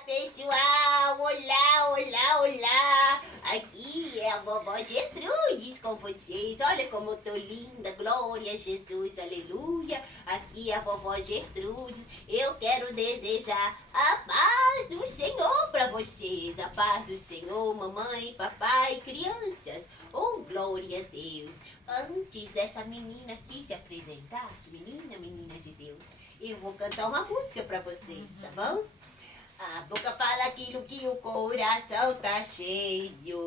Pessoal, olá, olá, olá! Aqui é a vovó Gertrudes com vocês. Olha como eu tô linda, glória a Jesus, aleluia! Aqui é a vovó Gertrudes. Eu quero desejar a paz do Senhor para vocês. A paz do Senhor, mamãe, papai, crianças. Oh, glória a Deus! Antes dessa menina aqui se apresentar, menina de Deus, eu vou cantar uma música para vocês, tá bom? A boca fala aquilo que o coração tá cheio.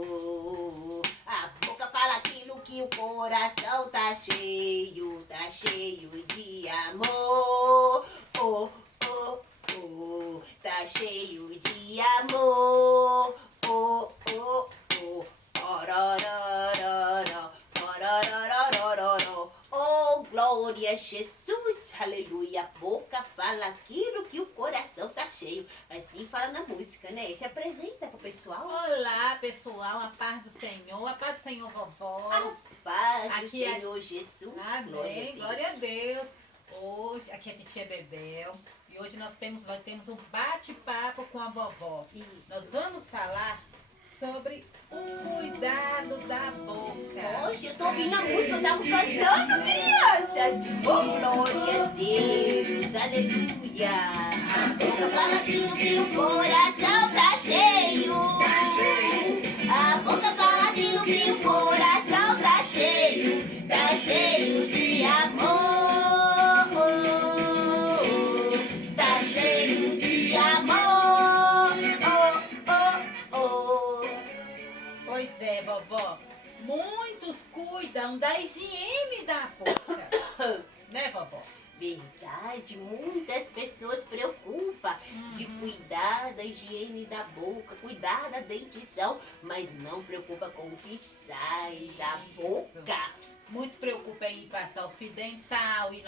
A boca fala aquilo que o coração tá cheio de amor. Oh, oh, oh, tá cheio de amor. Oh, oh, oh, ororororó, orororororó. Oh, glória a Jesus, aleluia. A boca fala aquilo que o coração tá cheio. Assim fala na música, né? E se apresenta pro pessoal. Olá, pessoal, a paz do Senhor, vovó. A paz Aqui do Senhor Jesus. Amém, glória a Deus. Hoje, aqui é a titia Bebel e hoje nós temos um bate-papo com a vovó. Isso. Nós vamos falar sobre o cuidado da boca. Hoje eu tô ouvindo a música, eu tava cantando, crianças. Oh, glória a Deus, aleluia. A boca fala aquilo que o coração tá cheio. A boca fala aquilo que o coração tá cheio de amor. Tá cheio de amor. Oh, oh, oh. Pois é, vovó. Muitos cuidam da higiene da boca. Né, vovó? Verdade, muitas pessoas preocupam de cuidar da higiene da boca, cuidar da dentição, mas não preocupa com o que sai da boca. Muitos preocupam em ir passar o fio dental, ir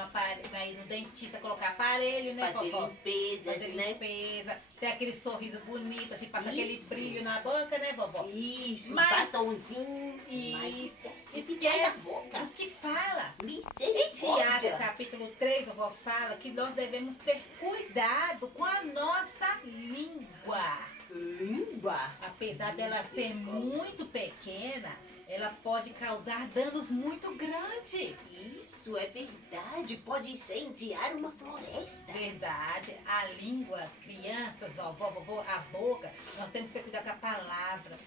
no dentista, colocar aparelho, né, Fazer vovó? limpezas, Fazer né? limpeza, ter aquele sorriso bonito, assim, passar aquele Isso. brilho na boca, né, vovó? Isso, Mas- batomzinho, mas Isso. esquece o que sai da boca. o que fala. Em Misericórdia. Tiago, capítulo 3, vovó fala que nós devemos ter cuidado com a nossa língua. Língua. Apesar dela ser muito pequena, ela pode causar danos muito grandes. Isso é verdade, pode incendiar uma floresta. Verdade, a língua, crianças, vovó, a boca, nós temos que ter cuidado com a palavra.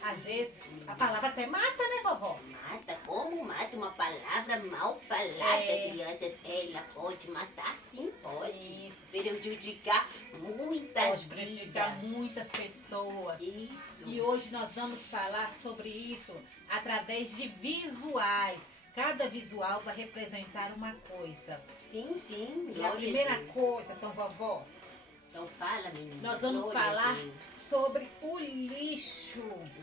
Às vezes, a palavra até mata, né, vovó? Mata, como mata uma palavra mal falada, É. crianças? Ela pode matar, sim, pode. Isso. Prejudicar muitas Pode prejudicar vidas. muitas pessoas. Isso. E hoje nós vamos falar sobre isso através de visuais. Cada visual vai representar uma coisa. Sim, sim. E a glória primeira Deus. coisa, então, vovó, Então fala, menina. nós vamos glória a falar Deus. sobre o lixo.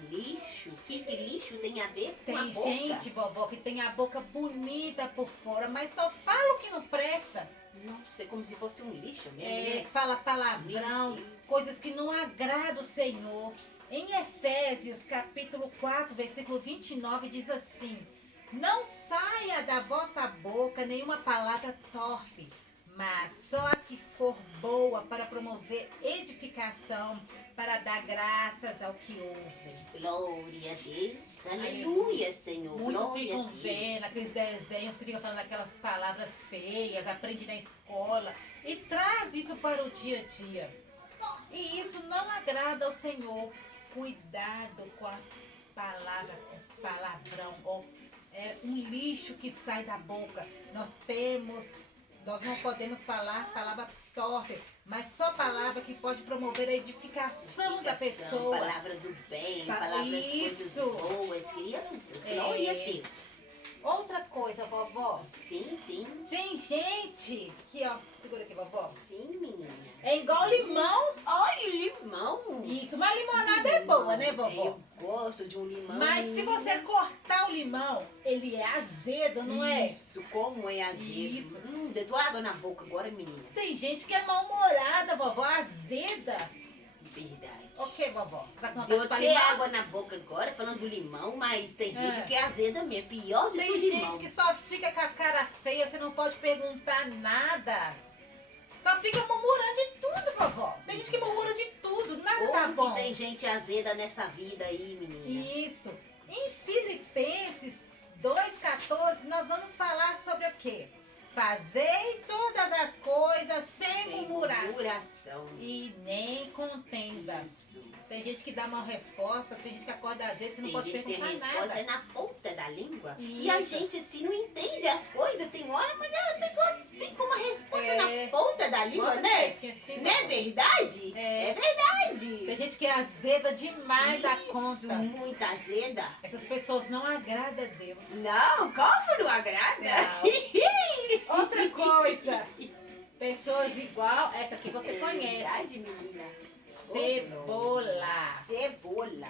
Lixo? O que lixo tem a ver com a Tem boca? gente, vovó, que tem a boca bonita por fora, mas só fala o que não presta. Nossa, é como se fosse um lixo mesmo, É, né? fala palavrão, Meu Deus. coisas que não agradam o Senhor. Em Efésios, capítulo 4, versículo 29, diz assim: não saia da vossa boca nenhuma palavra torpe, mas só a que for boa para promover edificação, para dar graças ao que ouvem. Glória a Deus. Aleluia, Senhor. Muitos glória ficam a Deus. vendo aqueles desenhos que ficam falando aquelas palavras feias, aprende na escola e traz isso para o dia a dia. E isso não agrada ao Senhor. Cuidado com a palavra, com palavrão, ou é um lixo que sai da boca. Nós não podemos falar palavra torta, mas só palavra que pode promover a edificação da pessoa. Palavra do bem, Pa- palavras coisas isso. boas, crianças. É. Glória a Deus. Outra coisa, vovó, Sim, sim. tem gente que, ó, segura aqui, vovó, Sim, menina. é igual limão. Ai, limão. Isso, uma limonada é boa, né, vovó? Eu gosto de um limão. Mas se você cortar o limão, ele é azedo, não é? Isso, como é azedo. Isso. Deu água na boca agora, menina. Tem gente que é mal-humorada, vovó, azeda. Verdade. O que, vovó? Você tá com Deu vontade pra até limão? água na boca agora, falando do limão, mas tem É. gente que é azeda mesmo. Pior do que Tem o limão. gente que só fica com a cara feia, você não pode perguntar nada. Só fica murmurando de tudo, vovó. Tem gente que murmura de tudo. Tá bom. que tem gente azeda nessa vida aí, menina. Isso. Em Filipenses 2,14, nós vamos falar sobre o quê? Fazei todas as coisas sem murmurar murmuração. e nem contenda. Isso. Tem gente que dá uma resposta, tem gente que acorda às vezes e não Tem pode gente que tem perguntar resposta nada. na ponta da língua. E a Isso. gente assim não entende as coisas, tem hora, mas a pessoa tem como a resposta É. na ponta da língua, Mostra né? direitinho assim, Não é vovó. verdade? É. Verdade. Tem gente que é azeda demais da Isso, conta. muita azeda. Essas pessoas não agradam a Deus. Não, como não agrada? Outra coisa, pessoas igual, essa aqui você conhece. Verdade, menina. Cebola. Cebola.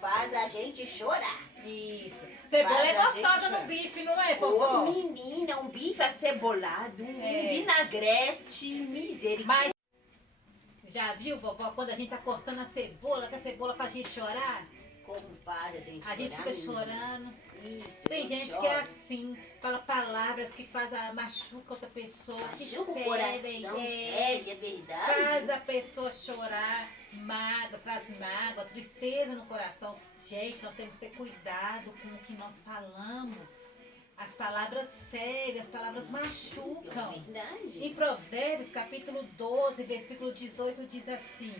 Faz a gente chorar. Isso. Cebola Faz é a gostosa gente no bife, não é, Ô, vovó? menina, um bife acebolado, um É. vinagrete, misericórdia. Mas já viu, vovó, quando a gente tá cortando a cebola, que a cebola faz a gente chorar? Como faz a gente A gente chorar, fica menina? chorando. Isso, Tem eu gente choro. que é assim, fala palavras que machuca outra pessoa, que Machuca o ferem, coração, fere, é verdade. faz a pessoa chorar, mágoa, traz mágoa, tristeza no coração. Gente, nós temos que ter cuidado com o que nós falamos. As palavras ferem, as palavras machucam. É verdade. Em Provérbios, capítulo 12, versículo 18, diz assim: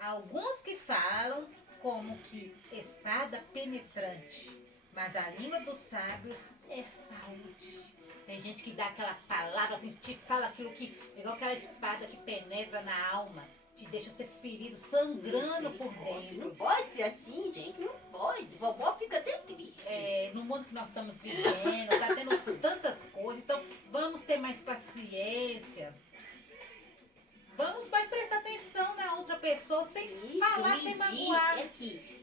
alguns que falam como que espada penetrante, mas a língua dos sábios é saúde. Tem gente que dá aquela palavra assim, te fala aquilo que, igual aquela espada que penetra na alma, te deixa ser ferido, sangrando por Misericórdia. dentro. Não pode ser assim, gente, não pode. Vovó fica até triste. No mundo que nós estamos vivendo, tá tendo tantas coisas, então vamos ter mais paciência. Vamos mais prestar atenção na outra pessoa sem falar, sem magoar.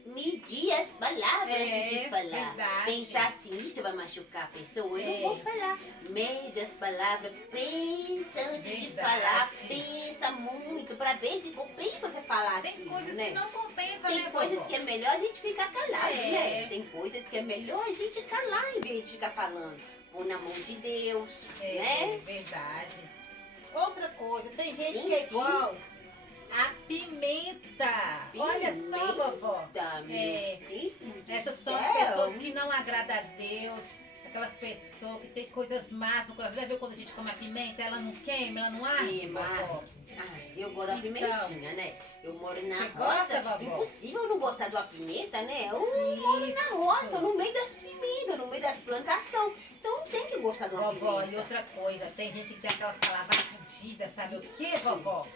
Medir as palavras antes de falar. Verdade. Pensar assim, isso vai machucar a pessoa, eu É. não vou falar. Mede as palavras, pensa antes de Verdade. falar, pensa muito, pra ver se compensa você falar Tem aquilo, coisas né? que não compensam, Tem né, coisas vovó? que é melhor a gente ficar calado, É. né? Tem coisas que é melhor a gente calar em vez de ficar falando. Pôr na mão de Deus, né? Verdade. Outra coisa, tem gente Sim, que é sim. igual a pimenta. Olha só, vovó. Pimenta, meu É. Deus do Essas são as céu. pessoas que não agradam a Deus. Aquelas pessoas que têm coisas más no coração. Já viu quando a gente come a pimenta? Ela não queima, ela não arde, Queima. vovó? Eu gosto da Então. pimentinha, né? Eu moro na Você roça. gosta, vovó? Impossível eu não gostar de uma pimenta, né? Eu moro na Isso. roça, no meio das pimentas, no meio das plantações. Então tem que gostar de uma Vovó, pimenta. e outra coisa, tem gente que tem aquelas palavras ardidas, sabe o que, vovó?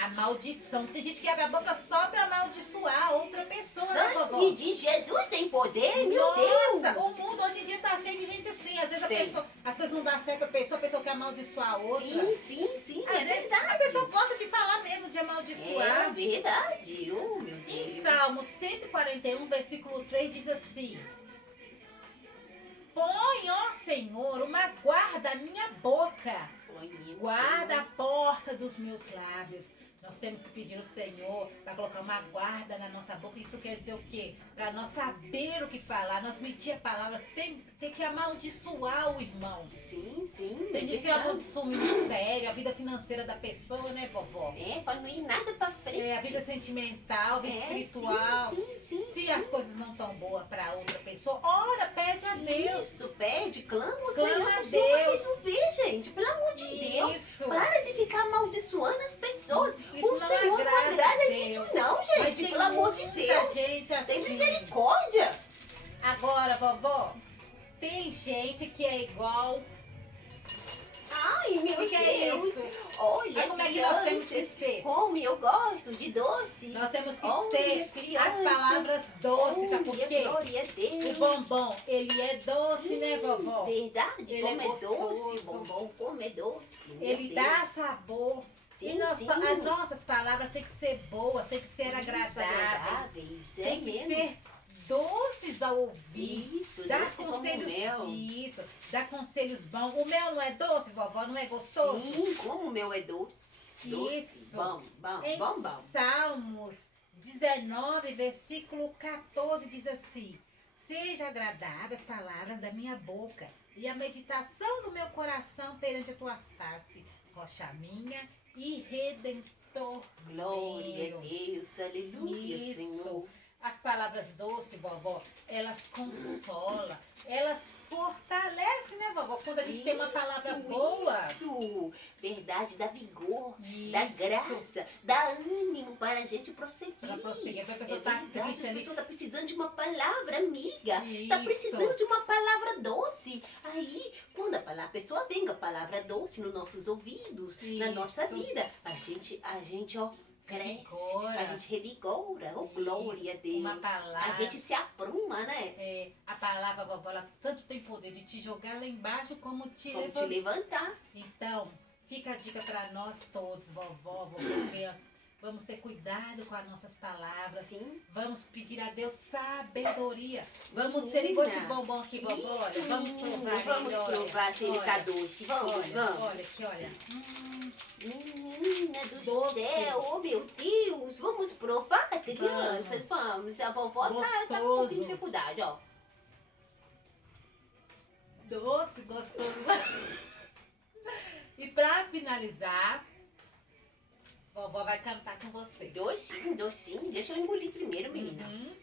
A maldição. Tem gente que abre a boca só pra amaldiçoar outra pessoa, né, vovó? Sangue de Jesus tem poder, meu Nossa, Deus! o mundo hoje em dia tá cheio de gente assim. Às vezes a Tem. pessoa, as coisas não dão certo pra pessoa quer amaldiçoar a outra. Sim, Às é vezes verdade. a pessoa gosta de falar mesmo, de É amaldiçoar. verdade, oh meu Em Deus. Salmo 141, versículo 3 diz assim: põe, ó Senhor, uma guarda à minha boca. Põe minha Guarda a porta dos meus lábios. Nós temos que pedir ao Senhor para colocar uma guarda na nossa boca. Isso quer dizer o quê? Para nós saber o que falar, nós medir a palavra sem ter que amaldiçoar o irmão. Sim, Tem gente que verdade. amaldiçoa o ministério, a vida financeira da pessoa, né, vovó? É, pra não ir nada pra frente. É, a vida sentimental, a vida É, espiritual. Sim. Se as coisas não estão boas para outra pessoa, ora, pede a Deus. Isso, pede, clama o Clama a Senhor. O Senhor vai Deus. resolver, gente. Pelo amor de Deus. Isso. Para de ficar amaldiçoando as pessoas. Isso o não Senhor não agrada agrada a disso, Deus. não, Mas gente. tem Pelo amor de muita Deus. gente assim. Tem misericórdia. Agora, vovó, tem gente que é igual. Ai, meu O que é Deus. isso? Olha, Mas como é que nós temos que crianças, ser? como eu gosto de doce. Nós temos que Olha, ter crianças. as palavras doces, sabe por Olha, quê? glória a Deus. O bombom, ele é doce, Sim, né, vovó? Verdade, Ele como é é doce, gostoso. bombom, como é doce. meu Ele Deus. dá sabor. Sim, E sim. as nossas palavras têm que ser boas, têm que ser Isso, agradáveis. é Tem que mesmo. ser doces ao ouvir. Isso, Dá doce como conselhos. mel. Isso, dá conselhos bons. O mel não é doce, vovó? Não é gostoso? Sim, como o meu é doce. Doce, Isso. bom. Em Salmos 19, versículo 14, diz assim: seja agradável as palavras da minha boca e a meditação do meu coração perante a tua face, rocha minha e redentor Glória meu. a Deus. graça, aleluia, Senhor. Isso. As palavras doces, vovó, elas consolam, elas fortalecem, né, vovó? Quando a gente tem uma palavra boa. Isso, verdade, dá vigor, Isso. dá graça, dá ânimo para a gente prosseguir. Pra prosseguir, pra É pessoa tá verdade, triste a ali. pessoa tá precisando de uma palavra amiga, tá Isso. precisando de uma palavra doce. Aí, quando a pessoa vem com a palavra doce nos nossos ouvidos, na Isso. nossa vida, a gente, ó, cresce, Revigora. a gente revigora, oh glória a Deus. Uma palavra. A gente se apruma, né? É, a palavra, vovó, ela tanto tem poder de te jogar lá embaixo como te Como te levantar. levantar. Então, fica a dica para nós todos, vovó, criança. Vamos ter cuidado com as nossas palavras. Sim. Vamos pedir a Deus sabedoria. Vamos Menina. ser igual esse bombom aqui, vovó. Olha, Isso, vamos provar vamos ele, olha. provar se ele tá Olha, doce. Vamos, olha, vamos. olha aqui, olha. Menina do Doce. céu, oh meu Deus, vamos provar, crianças, vamos. A vovó tá com um pouco Gostoso. de dificuldade, ó. Doce, gostoso. E pra finalizar, vovó vai cantar com vocês. Docinho, docinho. Deixa eu engolir primeiro, menina. Uhum.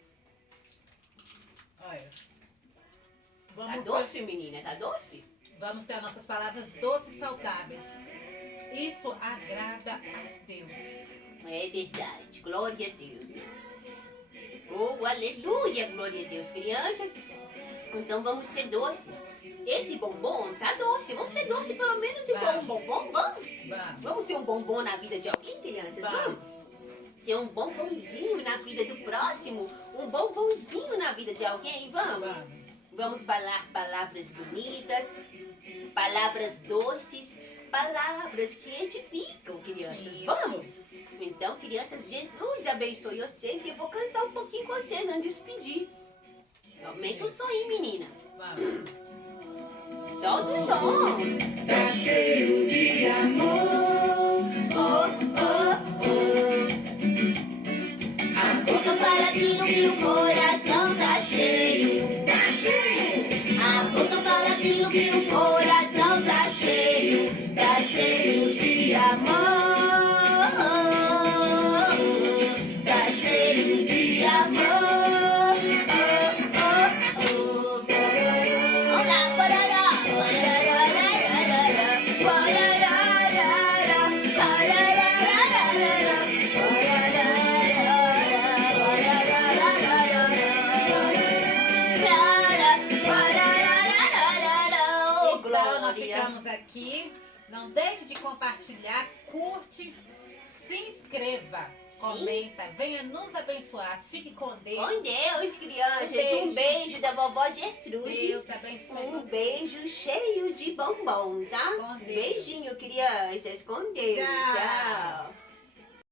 Olha. Tá Vamos, doce, menina? Tá doce? vamos ter as nossas palavras doces e saudáveis. Isso agrada a Deus. É verdade, glória a Deus. Oh, aleluia, glória a Deus, crianças. Então vamos ser doces. Esse bombom tá doce. Vamos ser doce pelo menos igual um Vamos. bombom, vamos? Vamos. Vamos ser um bombom na vida de alguém, crianças? Vamos. Ser um bombonzinho na vida do próximo? Um bombonzinho na vida de alguém? Vamos? Vamos. Vamos falar palavras bonitas, palavras doces, palavras que edificam, crianças. Isso. Vamos? Então, crianças, Jesus abençoe vocês e eu vou cantar um pouquinho com vocês antes de despedir. Aumenta o som aí, menina. Vamos. Solta o som. Tá cheio de amor. Oh, oh, oh. A boca fala aquilo que o coração tá cheio. Tá cheio. A boca fala aquilo que o coração tá cheio de amor. Tá cheio de amor. Oh, oh, oh. Vamos lá, parará, parararararara, pararararara, parararararara, oh, Então, nós glória. ficamos aqui. Não deixe de compartilhar, curte, se inscreva, comenta, venha nos abençoar. Fique com Deus. Com Deus, crianças. Um Um beijo da vovó Gertrude. Deus abençoe Um você. beijo cheio de bombom, tá? Com Deus. Beijinho, crianças. Com Deus. Tchau. Tchau.